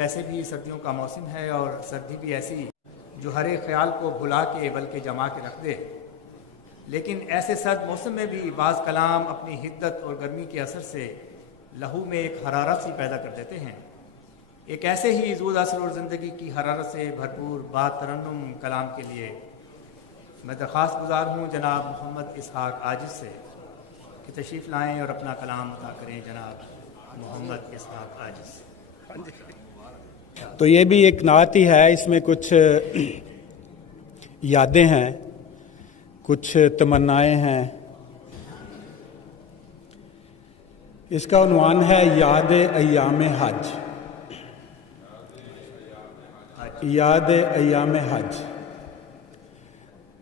ویسے بھی سردیوں کا موسم ہے اور سردی بھی ایسی جو ہر ایک خیال کو بھلا کے بلکہ جما کے رکھ دے، لیکن ایسے سرد موسم میں بھی بعض کلام اپنی حدت اور گرمی کے اثر سے لہو میں ایک حرارت سی پیدا کر دیتے ہیں۔ ایک ایسے ہی زود اثر اور زندگی کی حرارت سے بھرپور بات ترنم کلام کے لیے میں درخواست گزار ہوں جناب محمد اسحاق عاجز سے کہ تشریف لائیں اور اپنا کلام عطا کریں۔ جناب محمد اسحاق عاجز۔ تو یہ بھی ایک نعت ہی ہے، اس میں کچھ یادیں ہیں، کچھ تمنائیں ہیں۔ اس کا عنوان ہے یاد ایام حج۔ یاد ایام حج۔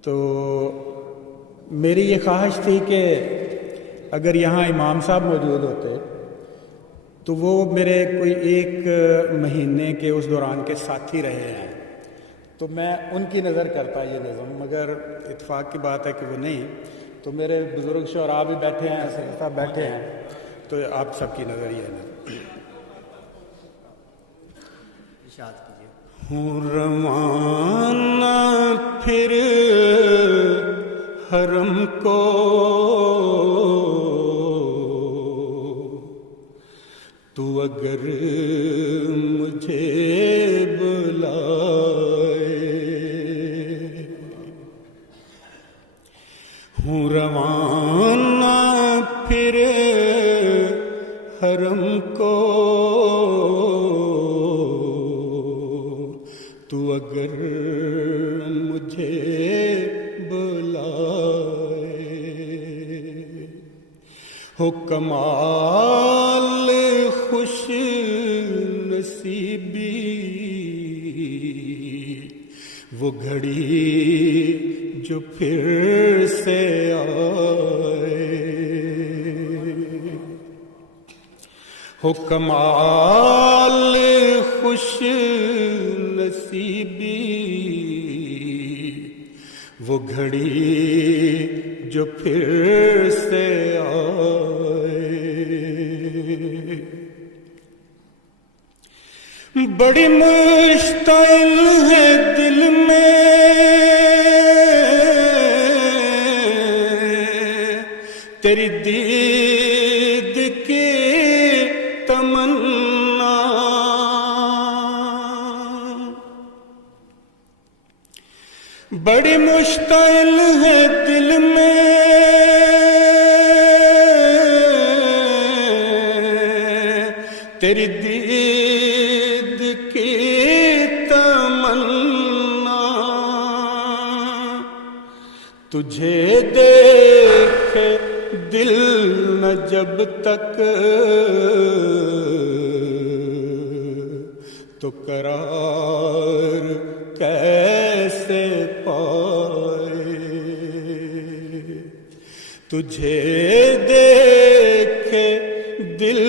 تو میری یہ خواہش تھی کہ اگر یہاں امام صاحب موجود ہوتے تو وہ میرے کوئی ایک مہینے کے اس دوران کے ساتھی رہے ہیں، تو میں ان کی نظر کرتا یہ نظم، مگر اتفاق کی بات ہے کہ وہ نہیں، تو میرے بزرگ شعراء بھی بیٹھے ہیں، صاحب بیٹھے ہیں، تو آپ سب کی نظر یہ ہے۔ ارشاد کیجیے۔ ہوں روانہ پھر حرم کو تو اگر مجھے بلائے، ہوں روانہ پھر حرم کو تو اگر مجھے بلائے، ہو کمال خوش نصیبی وہ گھڑی جو پھر سے آئے، ہو کمال خوش نصیبی وہ گھڑی جو پھر سے آئے۔ بڑی مشتعل ہے دل میں تیری دید کی تمنا، بڑی مشتعل ہے دل میں تیری دید کی تمنا، تجھے دیکھے دل نہ جب تک تو قرار کیسے پائے، تجھے دیکھے دل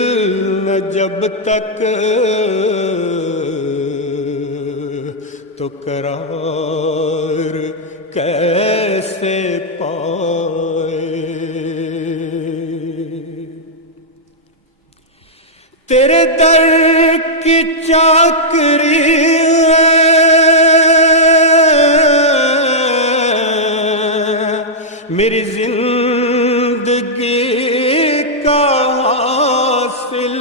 نہ جب تک تو قرار کیسے پائے۔ تیرے در کی چاکری میری زندگی کا حاصل،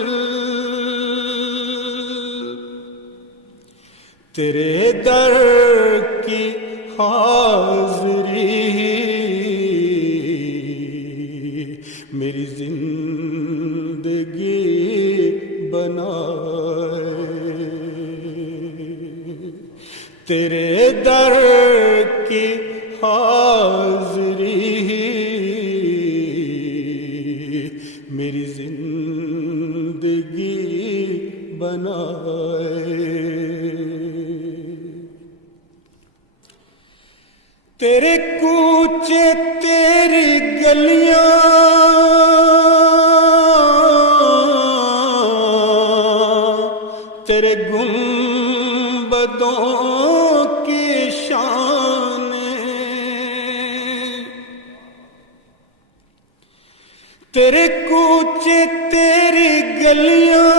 تیرے در کی حاضری میری زندگی بنائے، تیرے در کی حاضری میری زندگی بنائے، تیرے کوچے تیری گلیاں تیرے گنبدوں کی شان، تیرے کوچے تیری گلیاں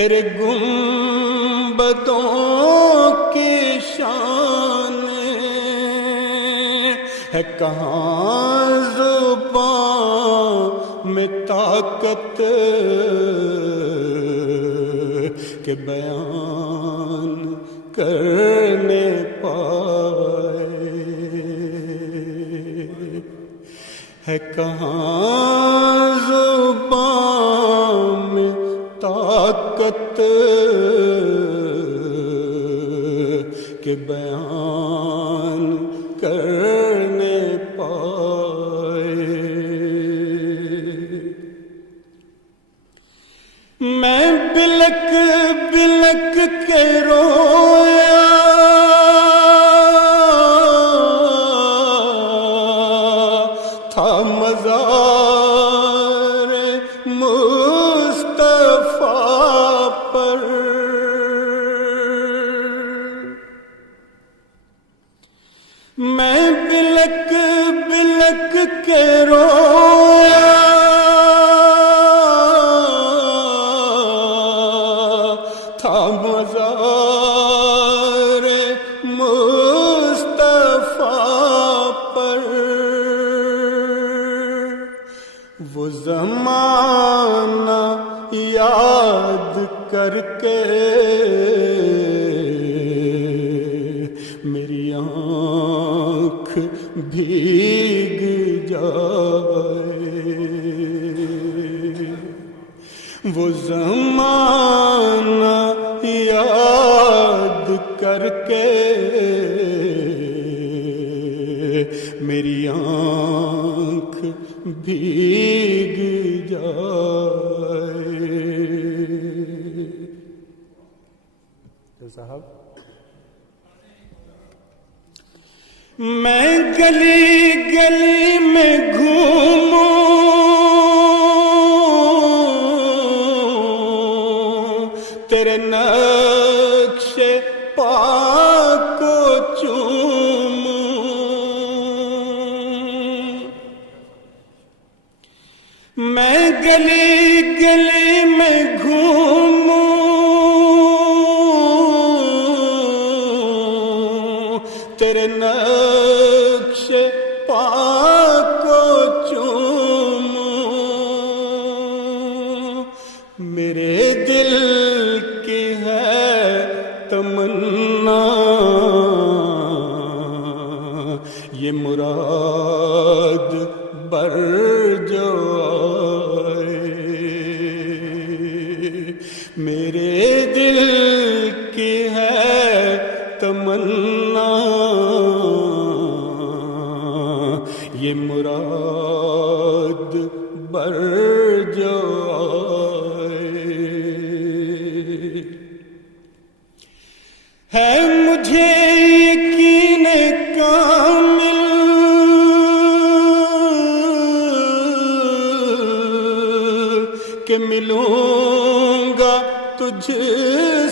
تیرے گنبدوں کی شان ہے، کہاں زبان میں طاقت کہ بیان کرنے پائے، ہے کہاں زبان میں طاقت کہ بیان کرنے پائے۔ میں بلک بلک کے رویا تھا مزار مصطفیٰ پر، میں بلک بلک کے رویا تھا مزار مصطفیٰ پر، وہ زمانہ یاد کر کے میری آنکھ بھیگ جائے، وہ زمانہ یاد کر کے میری آنکھ بھیگ جائے۔ تو صاحب میں گلی گلی میں گھوموں تیرے نقش پا کو چوموں، میں گلی گلی میں گھوموں تیرے نقش پا کو چوموں، میرے دل کی ہے تمنا یہ مراد بر جو آئے، میرے دل کی ہے تمنا یہ مراد بر جو آئے، ہے مجھے یقین کامل کہ ملوں گا تجھ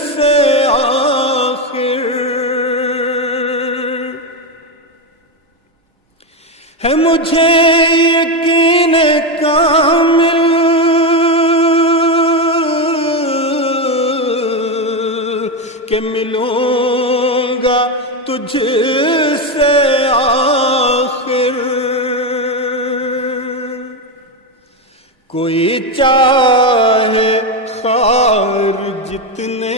سے آخر، ہے مجھے یقین کامل کہ ملوں گا تجھ سے آخر، کوئی چاہے خار جتنے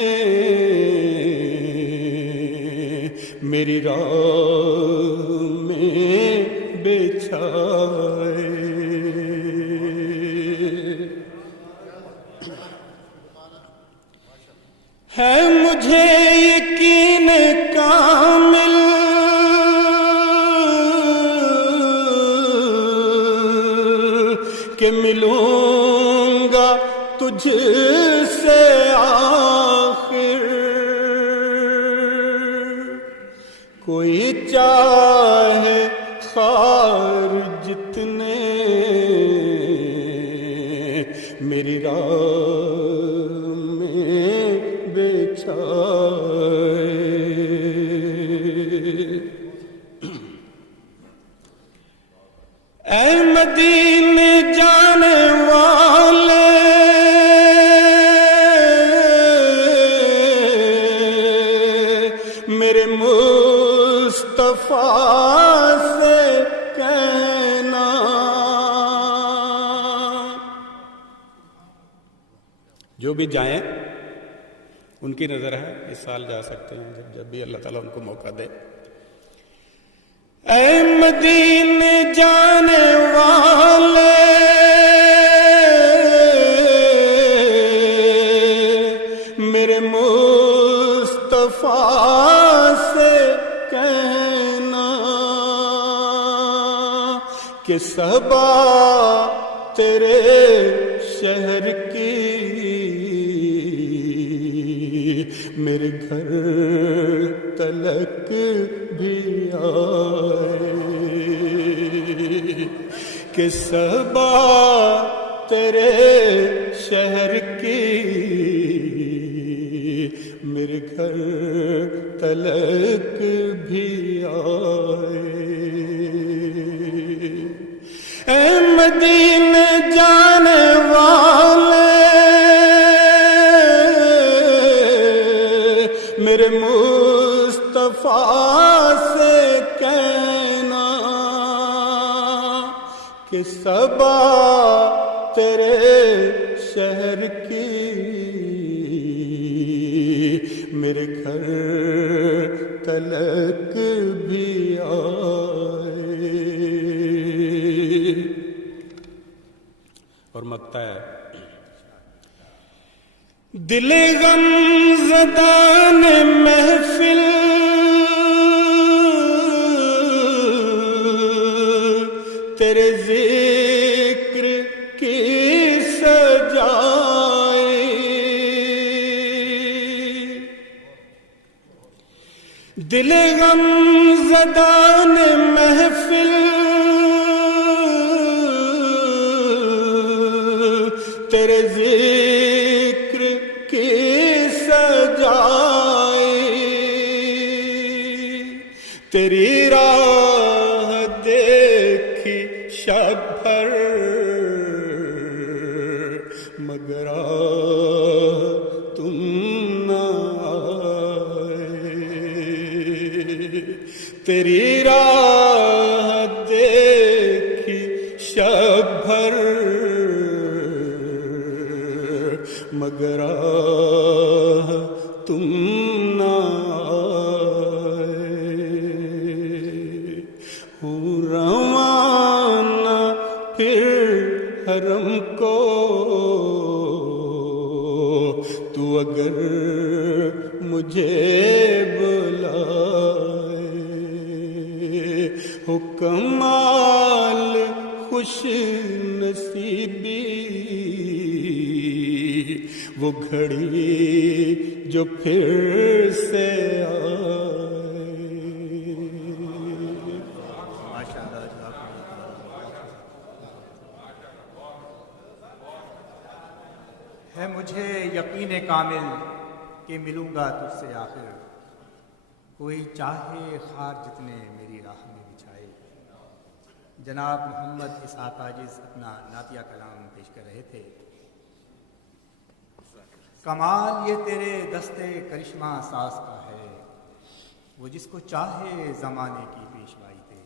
میری راہ میں بچھائے، ہے مجھے یقین کامل کہ ملوں گا تجھ سے آخر، کوئی چاہے خار جتنے میری راہ میں بچھائے، اے مدینے جانے والے جو بھی جائیں ان کی نظر ہے اس سال جا سکتے ہیں جب بھی اللہ تعالیٰ ان کو موقع دے. اے مدینے جانے والے میرے مصطفیٰ سے کہنا کہ صبا تیرے شہر کی میرے گھر تلک بھی آئے کہ صبا تیرے شہر کی میرے گھر تلک بھی آئے. اے مدینے جانے والے میرے مصطفیٰ سے کہنا کہ صبا تیرے شہر کی میرے گھر تلک بھی آئے. اور مقطع ہے دل غم زدان محفل تیرے ذکر کی سجائے دل غم زدان محفل تیرے ذکر کی سجائے تیری راہ دیکھی شب بھر مگر تم نہ آئے تیری راہ دیکھی شب بھر مگر تم نہ آئے. ہوں روانہ پھر حرم کو تو اگر مجھے بلائے ہو کمال خوش نصیبی وہ گھڑی جو پھر سے آئے. ہے مجھے یقین کامل کہ ملوں گا تجھ سے آخر کوئی چاہے خار جتنے میری راہ میں بچھائے. جناب محمد اسحاق عاجز اپنا نعتیہ کلام پیش کر رہے تھے. کمال یہ تیرے دستے کرشمہ ساز کا ہے وہ جس کو چاہے زمانے کی پیشوائی دے.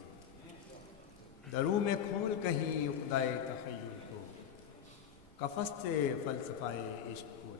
درو میں کھول کہیں عقدۂ تخیل کو قفس سے فلسفہ عشق کو